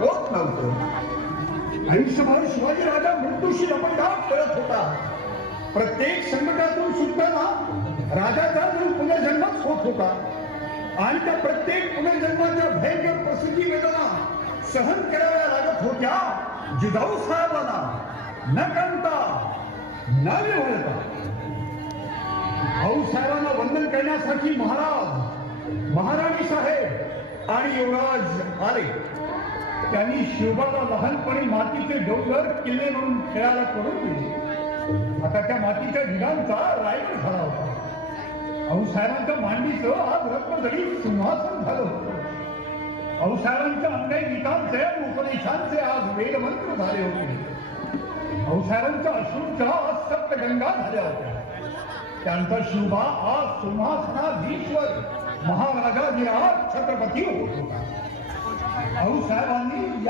होत नव्हतं. आयुष्यभर शिवाजी राजा मृत्यूशी लपंडाव करत होता. प्रत्येक संकटातून सुटताना राजाचा जणू पुनर्जन्मच होत होता आणि त्या प्रत्येक पुनर्जन्माच्या भयंकर प्रसूती वेदना सहन कराव्या लागत होत्या जिजाऊ साहेबांना न कांता न विवळता. भाऊ साहेबांना वंदन करण्यासाठी महाराज, महाराणी साहेब आणि युवराज आले. त्यांनी शिवबाला लहानपणी मातीचे डोंगर किल्ले म्हणून खेळायला करून दिले. आता त्या मातीच्या ढिगांचा रायगड झाला होता. भाऊसाहेबांच्या मांडीचं आज रत्नजडीत सिंहासन झालं होतं. भाऊसाहेबांच्या अंगाई गीतांचे उपदेशांचे आज वेदमंत्र झाले होते. भाऊसाहेबांच्या अश्रूंच्या आज सप्तगंगा झाल्या होत्या. त्यांचा शिवबा आज सिंहासनाधीश्वर महाराजाधिराज छत्रपती होत होता. भाऊसाहेबांनी